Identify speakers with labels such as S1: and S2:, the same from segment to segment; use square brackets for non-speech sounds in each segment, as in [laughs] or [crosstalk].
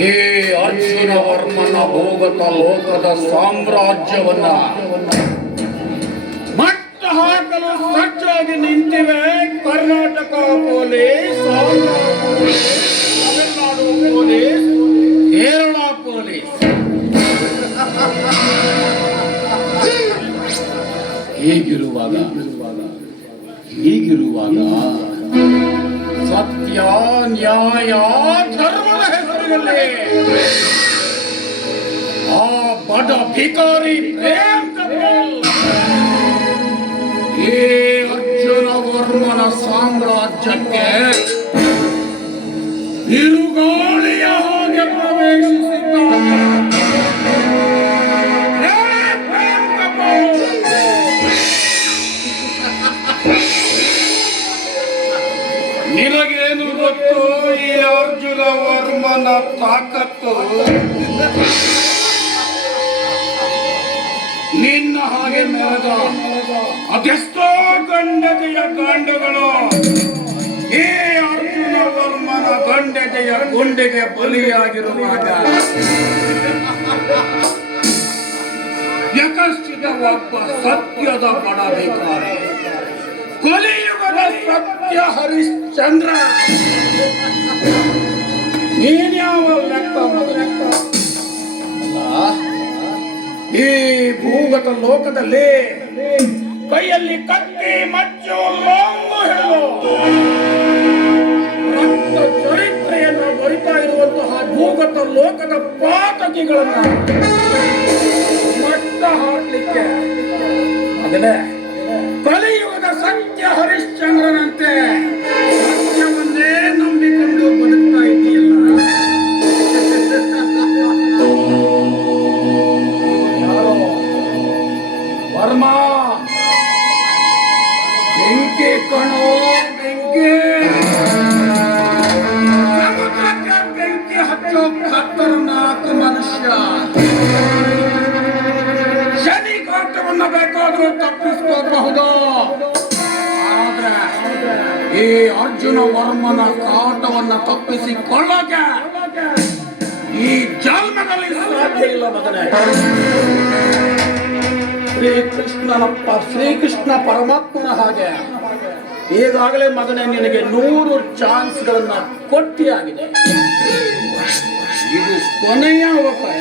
S1: ಈ ಅರ್ಜುನ ವರ್ಮನ ಭೋಗತ ಲೋಕದ ಸಾಮ್ರಾಜ್ಯವನ್ನ ಮಟ್ಟ ಹಾಕಲು ಸಜ್ಜಾಗಿ ನಿಂತಿವೆ Karnataka police Andhra police, Tamil Nadu police Kerala police ಹೀಗಿರುವಾಗ ಹೀಗಿರುವಾಗ ಸತ್ಯ ನ್ಯಾಯ ಧರ್ಮದ ಹೆಸರಿನಲ್ಲಿ ಆ ಬಡ ಭಿಕಾರಿ ಪ್ರೇಮ್ ಕಪೂರ್ ಈ ಅರ್ಜುನ ವರ್ಮನ ಸಾಮ್ರಾಜ್ಯಕ್ಕೆ ಬಿರುಗಾಳಿಯ ಹಾಗೆ ಪ್ರವೇಶಿಸಿದ್ದಾನೆ. ನಿನಗೇನು ಗೊತ್ತು ಈ ಅರ್ಜುನ ವರ್ಮನ ತಾಕತ್ತು? ನಿನ್ನ ಹಾಗೆ ಮೆರೆದ ಅದೆಷ್ಟೋ ಗಂಡತೆಯ ಕಾಂಡಗಳು. ಈ ಅರ್ಜುನ ವರ್ಮನ ಗಂಡತೆಯ ಗುಂಡಿಗೆ ಬಲಿಯಾಗಿರುವಾಗ. ಯಕಶ್ಚಿತ ಒಬ್ಬ ಸತ್ಯದ ಬಡಬೇಕಾರೆ ಕಲಿಯುಗದ ಸತ್ಯ ಹರಿಶ್ಚಂದ್ರ. ನೀನ್ಯಾವ ಲೆಕ್ಕ ಲೆಕ್ಕ ಈ ಭೂಗತ ಲೋಕದಲ್ಲಿ ಕೈಯಲ್ಲಿ ಕತ್ತಿ ಮಚ್ಚು ಲೋಂಗು ಹಿಡಿದು ಚರಿತ್ರೆಯನ್ನು ಬರಿತಾ ಇರುವಂತಹ ಭೂಗತ ಲೋಕದ ಪಾತಕಿಗಳನ್ನ ಮಟ್ಟ ಹಾಕ್ಲಿಕ್ಕೆ ಅದನ್ನೇ ಕಲಿಯುಗದ ಸತ್ಯ ಹರಿಶ್ಚಂದ್ರನಂತೆ. ಬೇಕಾದ್ರೂ ತಪ್ಪಿಸ್ಕೋಬಹುದು ಆದ್ರೆ ಈ ಅರ್ಜುನ ವರ್ಮನ ಕಾಟವನ್ನ ತಪ್ಪಿಸಿಕೊಳ್ಳೋಕೆ ಈ ಜನ್ಮದಲ್ಲಿ ಸಾಧ್ಯ ಇಲ್ಲ ಮಗನೇ. ಶ್ರೀಕೃಷ್ಣನಪ್ಪ, ಶ್ರೀಕೃಷ್ಣ ಪರಮಾತ್ಮನ ಹಾಗೆ. ಈಗಾಗಲೇ ಮಗನೇ, ನಿನಗೆ ನೂರು ಚಾನ್ಸ್ಗಳನ್ನ ಕೊಟ್ಟಿಯಾಗಿದೆ. ಇದು ಕೊನೆಯ ಅವಕಾಶ.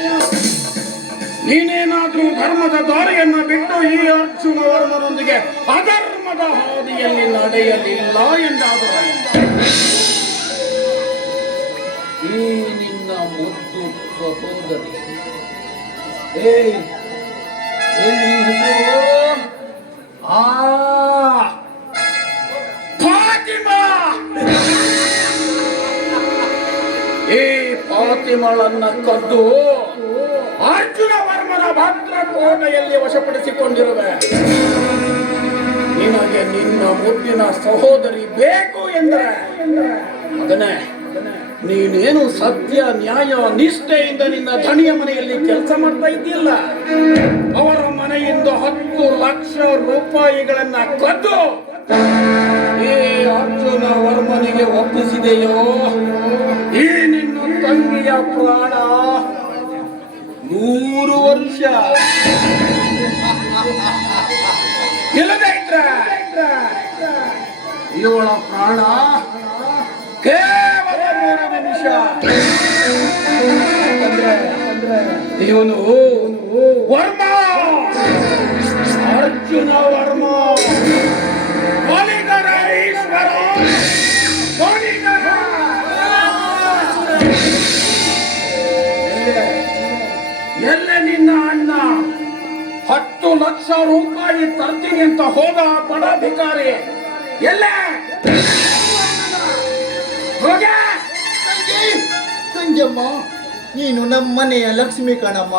S1: ನೀನೇನಾದ್ರೂ ಧರ್ಮದ ದಾರಿಯನ್ನ ಬಿಟ್ಟು ಈ ಅರ್ಜುನ ವರ್ಮನೊಂದಿಗೆ ಅಧರ್ಮದ ಹಾದಿಯಲ್ಲಿ ನಡೆಯಲಿಲ್ಲ ಎಂದಾದರೆ ಈ ನಿನ್ನ ಮುದ್ದು ಸಹೋದರಿ ಏ? ಆ ಪಾತಿಮಳನ್ನ ಕದ್ದು ಭದ್ರ ಕೋಟೆಯಲ್ಲಿ ವಶಪಡಿಸಿಕೊಂಡಿರುವೆ. ನಿನಗೆ ನಿನ್ನ ಮುದ್ದಿನ ಸಹೋದರಿ ಬೇಕು ಎಂದರೆ ಅದನ್ನೇ ನೀನೇನು ಸತ್ಯ, ನ್ಯಾಯ, ನಿಷ್ಠೆಯಿಂದ ನಿನ್ನ ಧಣಿಯ ಮನೆಯಲ್ಲಿ ಕೆಲಸ ಮಾಡ್ತಾ ಇದ್ದಿಲ್ಲ ಅವರ ಮನೆಯಿಂದ ಹತ್ತು ಲಕ್ಷ ರೂಪಾಯಿಗಳನ್ನ ಕದ್ದು ಈ ಅರ್ಜುನ ವರ್ಮನಿಗೆ ಒಪ್ಪಿಸಿದೆಯೋ? ಈ ನಿನ್ನ ತಂಗಿಯ ಪ್ರಾಣ ನೂರು ವರ್ಷ. ಇವಳ ಪ್ರಾಣ ಕೇವಲ ಮೂರು ನಿಮಿಷ. ಇವನು ವರ್ಮ. ಅರ್ಜುನ ವರ್ಮ. ರೂಪಾಯಿ ತರ್ತೀನಿ ಅಂತ ಹೋದ ಪಡಾಧಿಕಾರಿ ಎಲ್ಲ?
S2: ತಂಗಿ? ತಂಗಿಯಮ್ಮ, ನೀನು ನಮ್ಮನೆಯ ಲಕ್ಷ್ಮಿ ಕಣಮ್ಮ.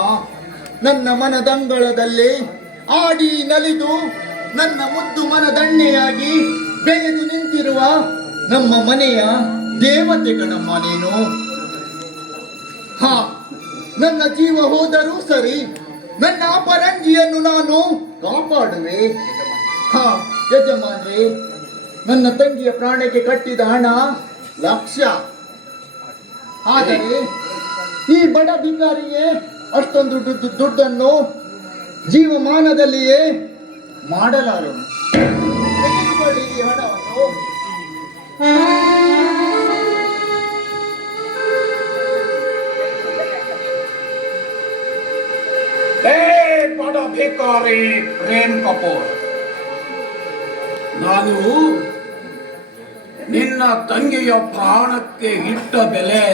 S2: ನನ್ನ ಮನದಂಗಳದಲ್ಲಿ ಆಡಿ ನಲಿದು ನನ್ನ ಮುದ್ದು ಮನದಣ್ಣೆಯಾಗಿ ಬೆಳೆದು ನಿಂತಿರುವ ನಮ್ಮ ಮನೆಯ ದೇವತೆ ಕಣಮ್ಮ ನೀನು. ಹಾ, ನನ್ನ ಜೀವ ಹೋದರೂ ಸರಿ ನನ್ನ ಅಪರಂಜಿಯನ್ನು ನಾನು ಕಾಪಾಡುವೆ. ಹಾ, ಯಜಮಾನ್ರಿ, ನನ್ನ ತಂಗಿಯ ಪ್ರಾಣಕ್ಕೆ ಕಟ್ಟಿದ ಹಣ ಲಕ್ಷ ಆದರೆ ಈ ಬಡ ಬಿಂಗಾರಿಯೇ ಅಷ್ಟೊಂದು ದುಡ್ಡು ದುಡ್ಡನ್ನು ಜೀವಮಾನದಲ್ಲಿಯೇ ಮಾಡಲಾರು ಈ ಹಣವನ್ನು.
S1: ಬಡ ಭಿಕಾರಿ ಪ್ರೇಮ್ ಕಪೂರ್ ನಾನು ನಿನ್ನ ತಂಗಿಯ ಪ್ರಾಣಕ್ಕೆ ಇಟ್ಟ ಬೆಲೆ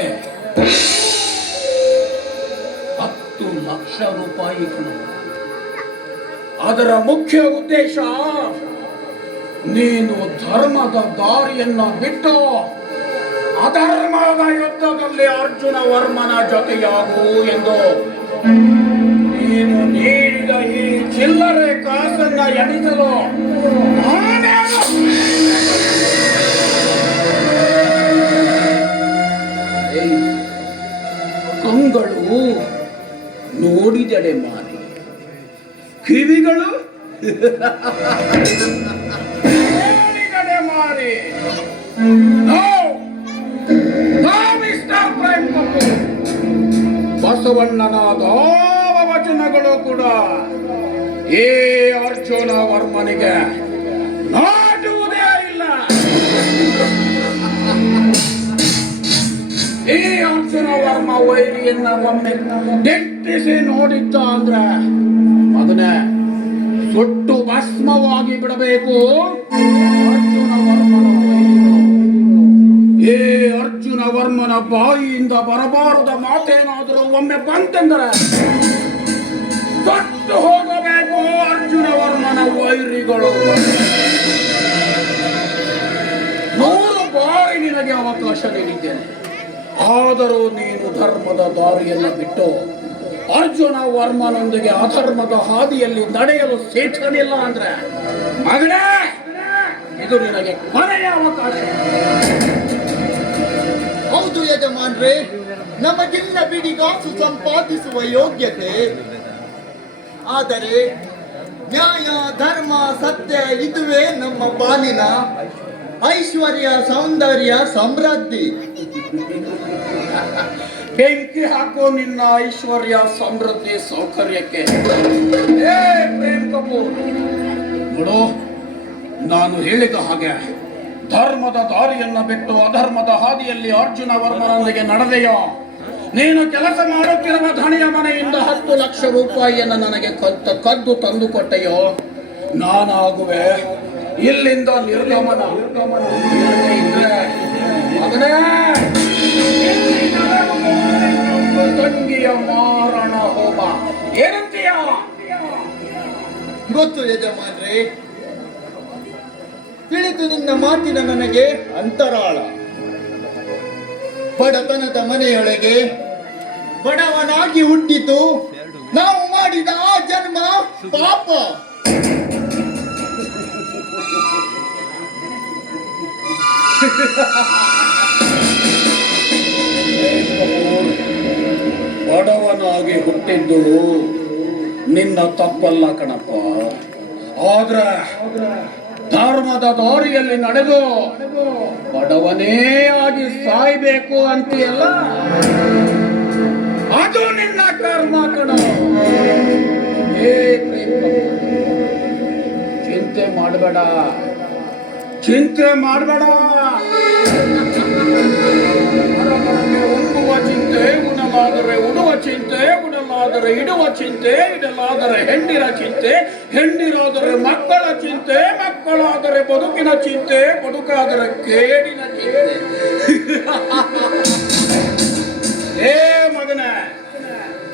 S1: ಹತ್ತು ಲಕ್ಷ ರೂಪಾಯಿಗಳು ಅದರ ಮುಖ್ಯ ಉದ್ದೇಶ ನೀನು ಧರ್ಮದ ದಾರಿಯನ್ನ ಬಿಟ್ಟು. ಅಧರ್ಮದ ಯುದ್ಧದಲ್ಲಿ ಅರ್ಜುನ ವರ್ಮನ ಜೊತೆಯಾಗು ಎಂದು. ನೀಡಿದ ಈ ಚಿಲ್ಲರೆ ಕಾಸನ್ನ ಎಣಿಸಲು ಕಂಗಳು ನೋಡಿದಡೆ ಮಾರಿ. ಕಿವಿಗಳು ನೋಡಿದಡೆ ಮಾರಿ. No no mister prime Kapoor ಬಸವಣ್ಣನ ದಾವ ವಚನಗಳು ಕೂಡ. ಏ ಅರ್ಜುನ ವರ್ಮನಿಗೆ ನಾಟುವುದೇ ಇಲ್ಲ. ಈ ಅರ್ಜುನ ವರ್ಮ ವೈರಿಯನ್ನ ಒಮ್ಮೆ ದಿಟ್ಟಿಸಿ ನೋಡಿದ್ದ ಅಂದ್ರೆ ಅದನ್ನ ಸುಟ್ಟು ಭಸ್ಮವಾಗಿ ಬಿಡಬೇಕು. ಅರ್ಜುನ ವರ್ಮನ ಏ ಅರ್ಜುನ ವರ್ಮನ ಬಾಯಿಯಿಂದ ಬರಬಾರದ ಮಾತೇನಾದರೂ ಒಮ್ಮೆ ಬಂತೆಂದರೆ ತೊಟ್ಟು ಹೋಗಬೇಕು ಅರ್ಜುನ ವರ್ಮನ ವೈರಿಗಳು. ನೂರು ಬಾರಿ ನಿನಗೆ ಅವಕಾಶ ನೀಡಿದ್ದೇನೆ ಆದರೂ ನೀನು ಧರ್ಮದ ದಾರಿಯನ್ನು ಬಿಟ್ಟು ಅರ್ಜುನ ವರ್ಮನೊಂದಿಗೆ ಅಧರ್ಮದ ಹಾದಿಯಲ್ಲಿ ನಡೆಯಲು ಸೇಠನಿಲ್ಲ ಅಂದ್ರೆ, ಮಗನೇ, ಇದು ನಿನಗೆ ಕೊನೆಯ ಅವಕಾಶ.
S2: ಹೌದು ಯಜಮಾನ್ರೆ, ನಮಗಿಲ್ಲ ಬಿಡಿಗಾಸು ಸಂಪಾದಿಸುವ ಯೋಗ್ಯತೆ. ಆದರೆ ನ್ಯಾಯ, ಧರ್ಮ, ಸತ್ಯ ಇದುವೇ ನಮ್ಮ ಪಾಲಿನ ಐಶ್ವರ್ಯ, ಸೌಂದರ್ಯ, ಸಮೃದ್ಧಿ.
S1: ಬೆಂಕಿ ಹಾಕೋ ನಿನ್ನ ಐಶ್ವರ್ಯ, ಸಮೃದ್ಧಿ, ಸೌಕರ್ಯಕ್ಕೆ. ಏ ನೋಡು, ನಾನು ಹೇಳಿದ ಹಾಗೆ ಧರ್ಮದ ದಾರಿಯನ್ನು ಬಿಟ್ಟು ಅಧರ್ಮದ ಹಾದಿಯಲ್ಲಿ ಅರ್ಜುನ ವರ್ಮನೊಂದಿಗೆ ನಡೆದೆಯೋ? ನೀನು ಕೆಲಸ ಮಾಡುತ್ತಿರುವ ಧಣಿಯ ಮನೆಯಿಂದ ಹತ್ತು ಲಕ್ಷ ರೂಪಾಯಿಯನ್ನು ನನಗೆ ಕದ್ದು ಕದ್ದು ತಂದು ಕೊಟ್ಟೆಯೋ? ನಾನಾಗುವೆ. ಇಲ್ಲಿಂದ ನಿರ್ಗಮನ. ತಂಗಿಯ ಮಾರಣ ಹೋಮ. ಏನಂತೀಯ?
S2: ಗೊತ್ತು ಯಜಮಾನ್ರಿ, ತಿಳಿದು ನಿನ್ನ ಮಾತಿನ ನನಗೆ ಅಂತರಾಳ. ಬಡತನದ ಮನೆಯೊಳಗೆ ಬಡವನಾಗಿ ಹುಟ್ಟಿತು. ನಾವು ಮಾಡಿದ ಆ ಜನ್ಮ ಪಾಪ.
S1: ಬಡವನಾಗಿ ಹುಟ್ಟಿದ್ದು ನಿನ್ನ ತಪ್ಪಲ್ಲ ಕಣಪ್ಪ. ಆದ್ರ ಧರ್ಮದ ದಾರಿಯಲ್ಲಿ ನಡೆದು ಬಡವನೇ ಆಗಿ ಸಾಯ್ಬೇಕು ಅಂತೀಯಲ್ಲ? ಅದು ನಿನ್ನ ಕರ್ಮ ಕಣ. ಚಿಂತೆ ಮಾಡಬೇಡ. ಚಿಂತೆ ಮಾಡಬೇಡ. ಇಡುವ ಚಿಂತೆ ಇಡಲಾದರೆ ಹೆಂಡಿರ ಚಿಂತೆ ಹೆಂಡಿರಾದರೆ ಮಕ್ಕಳ ಚಿಂತೆ, ಮಕ್ಕಳಾದರೆ ಬದುಕಿನ ಚಿಂತೆ, ಬದುಕಾದರೆ ಕೇಡಿನ ಚಿಂತೆ. ಏ ಮಗನ,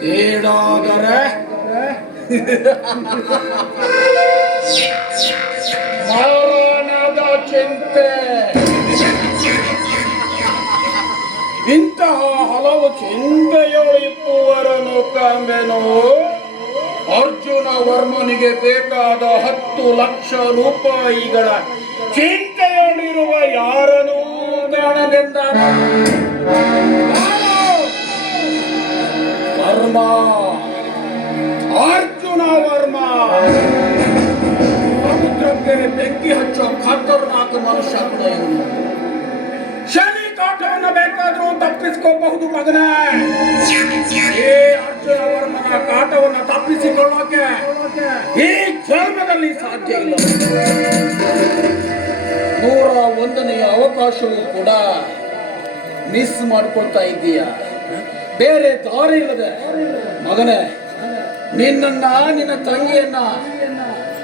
S1: ಕೇಡಾದರೆ ಮರಣದ ಚಿಂತೆ. ಇಂತಹ ಹಲವು ಚಿಂತೆಯಳು ಇಪ್ಪುವರನ್ನು ಕಂಬೆನು ಅರ್ಜುನ ವರ್ಮನಿಗೆ ಬೇಕಾದ ಹತ್ತು ಲಕ್ಷ ರೂಪಾಯಿಗಳ ಚಿಂತೆಯಲ್ಲಿರುವ ಯಾರನು ಕಾಣಲೆಂದ ವರ್ಮ. ಅರ್ಜುನ ವರ್ಮ. ಸಮುದ್ರಕ್ಕೆ ಬೆಂಕಿ ಹಚ್ಚೋ ಖತರ್ನಾಕ್ ಮನುಷ್ಯ ಬೇಕಾದ್ರೂ ತಪ್ಪಿಸ್ಕೋಬಹುದು ಮಗನೇ. ಈ ಅರ್ಜುನ ವರ್ಮನ ಕಾಟವನ್ನ ತಪ್ಪಿಸಿಕೊಳ್ಳೋಕೆ ಈ ಜನ್ಮದಲ್ಲಿ ಸಾಧ್ಯ ಇಲ್ಲ. ನೂರ ಒಂದನೆಯ ಅವಕಾಶವೂ ಕೂಡ ಮಿಸ್ ಮಾಡ್ಕೊಳ್ತಾ ಇದ್ದೀಯ. ಬೇರೆ ದಾರಿ ಇಲ್ಲದೆ. ಮಗನೇ, ನಿನ್ನನ್ನ, ನಿನ್ನ ತಂಗಿಯನ್ನ,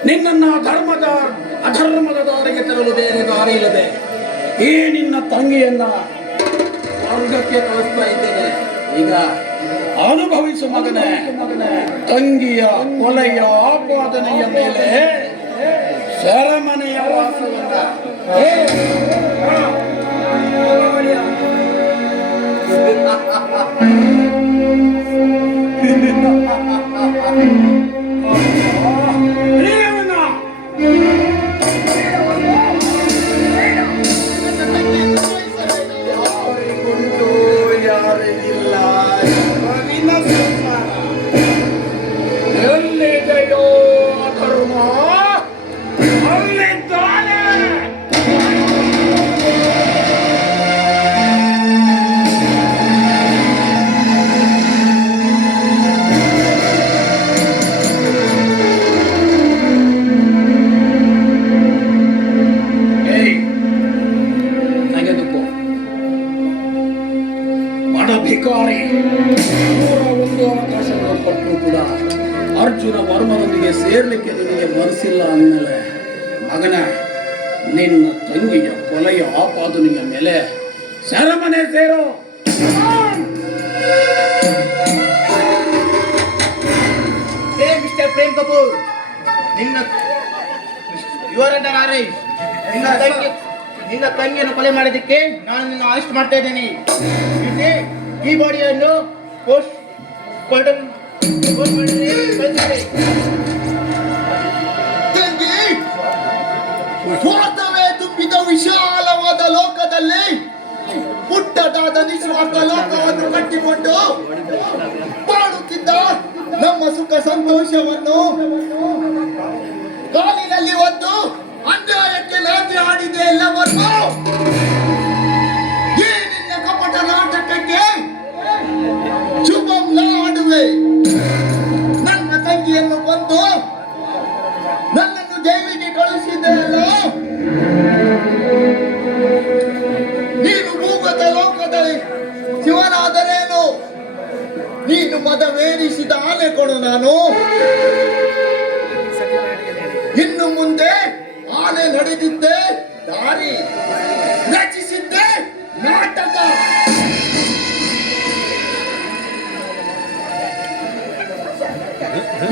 S1: ನಿನ್ನನ್ನ ಧರ್ಮದ, ಅಧರ್ಮದ ದಾರಿಗೆ ತರಲು ಬೇರೆ ದಾರಿ ಇಲ್ಲದೆ ಈ ನಿನ್ನ ತಂಗಿಯನ್ನ ಸ್ವರ್ಗಕ್ಕೆ ಕಳಿಸ್ತಾ ಇದ್ದೇನೆ. ಈಗ ಅನುಭವಿಸು ಮಗನೇ ತಂಗಿಯ ಕೊಲೆಯ ಆಪಾದನೆಯ ಮೇಲೆ ಸರಮನೆಯ ವಾಸವನ್ನ [laughs] ನಿನ್ನ ತಂಗಿಯ ಕೊಲೆಯ ಆಪಾದನೆಯ ಮೇಲೆ ಸರಮನೆ ಸೇರೋ.
S3: ಹೇ ಮಿಸ್ಟರ್ ಪ್ರೇಮ್ ಕಪೂರ್, ನಿನ್ನ ಯುವರ್ ನಿನ್ನ ತಂಗಿ, ನಿನ್ನ ತಂಗಿಯನ್ನು ಕೊಲೆ ಮಾಡಿದ್ದಕ್ಕೆ ನಾನು ನಿನ್ನ ಅರೆಸ್ಟ್ ಮಾಡ್ತಾ ಇದ್ದೀನಿ. ಈ ಬಾಡಿಯನ್ನು ಪೋಸ್ಟ್ ಮಾಡಿದ್ರೆ ಕಳಿಸಿದೆ
S2: ಲೋಕದಲ್ಲಿ ಪುಟ್ಟದಾದ ನಿಸ್ವಾರ್ಥ ಲೋಕವನ್ನು ಕಟ್ಟಿಕೊಂಡು ಬಾಳುತ್ತಿದ್ದ ನಮ್ಮ ಸುಖ ಸಂತೋಷವನ್ನು ಕಾಲಿನಲ್ಲಿ ಒಂದು ಅನ್ಯಾಯಕ್ಕೆ ಲಾಜಿ ಆಡಿದೆ ಎಲ್ಲವನ್ನು ಈ ನಿನ್ನ ಕಪಟ ನಾಟಕಕ್ಕೆ ಶುಭಂ ಆಡುವೆ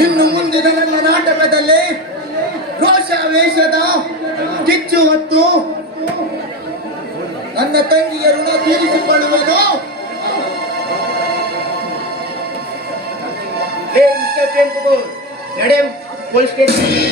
S2: ಇನ್ನು ಮುಂದಿನ ನನ್ನ ನಾಟಕದಲ್ಲಿ ರೋಷಾವೇಶದ ಕಿಚ್ಚು ಹೊತ್ತು ನನ್ನ ತಂಗಿಯ ಋಣ
S3: ತೀರಿಸಿಕೊಳ್ಳುವುದು. ನಡೆ ಪೊಲೀಸ್ ಸ್ಟೇಷನ್